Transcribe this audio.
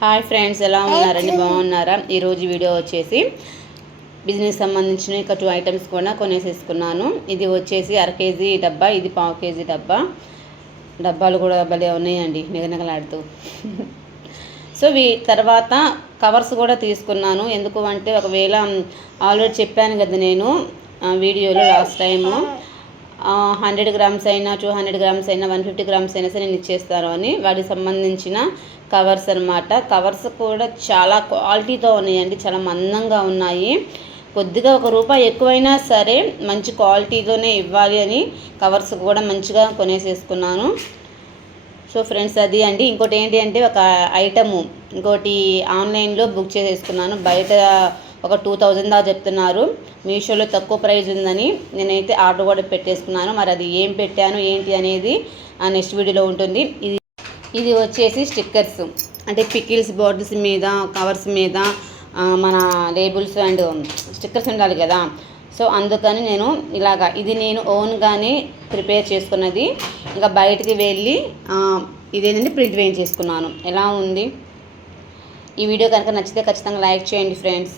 Hi friends, ఎలా ఉన్నారండి? బాగున్నారా? ఈరోజు వీడియో వచ్చేసి బిజినెస్ సంబంధించిన ఇక 2 ఐటమ్స్ కూడా కొనేసేసుకున్నాను. ఇది వచ్చేసి 1/2 కేజీ డబ్బా, ఇది 1/4 కేజీ డబ్బా. డబ్బాలు కూడా భలే ఉన్నాయండి, నిగనిగలాడుతూ. సో తర్వాత కవర్స్ కూడా తీసుకున్నాను. ఎందుకు అంటే ఒకవేళ ఆల్రెడీ చెప్పాను కదా నేను వీడియోలో లాస్ట్ టైము 100 గ్రామ్స్ అయినా 200 గ్రామ్స్ అయినా 150 గ్రామ్స్ అయినా సరే నేను ఇచ్చేస్తాను అని. వాటికి సంబంధించిన కవర్స్ అనమాట. కవర్స్ కూడా చాలా క్వాలిటీతో ఉన్నాయండి, చాలా మందంగా ఉన్నాయి. కొద్దిగా ₹1 ఎక్కువైనా సరే మంచి క్వాలిటీతోనే ఇవ్వాలి అని కవర్స్ కూడా మంచిగా కొనేసేసుకున్నాను. సో ఫ్రెండ్స్, అది అండి. ఇంకోటి ఏంటి అంటే ఒక ఐటము ఇంకోటి ఆన్లైన్లో బుక్ చేసేసుకున్నాను. బయట ఒక 2000 దాకా చెప్తున్నారు, మీషోలో తక్కువ ప్రైస్ ఉందని నేనైతే ఆర్డర్ కూడా పెట్టేసుకున్నాను. మరి అది ఏం పెట్టాను ఏంటి అనేది నెక్స్ట్ వీడియోలో ఉంటుంది. ఇది వచ్చేసి స్టిక్కర్స్, అంటే పికిల్స్ బాటిల్స్ మీద, కవర్స్ మీద మన లేబుల్స్ అండ్ స్టిక్కర్స్ ఉండాలి కదా. సో అందుకని నేను ఇది నేను ఓన్గానే ప్రిపేర్ చేసుకున్నది. ఇంకా బయటికి వెళ్ళి ఇదేంటంటే ప్రింట్ వేయించేసుకున్నాను. ఎలా ఉంది? ఈ వీడియో కనుక నచ్చితే ఖచ్చితంగా లైక్ చేయండి ఫ్రెండ్స్.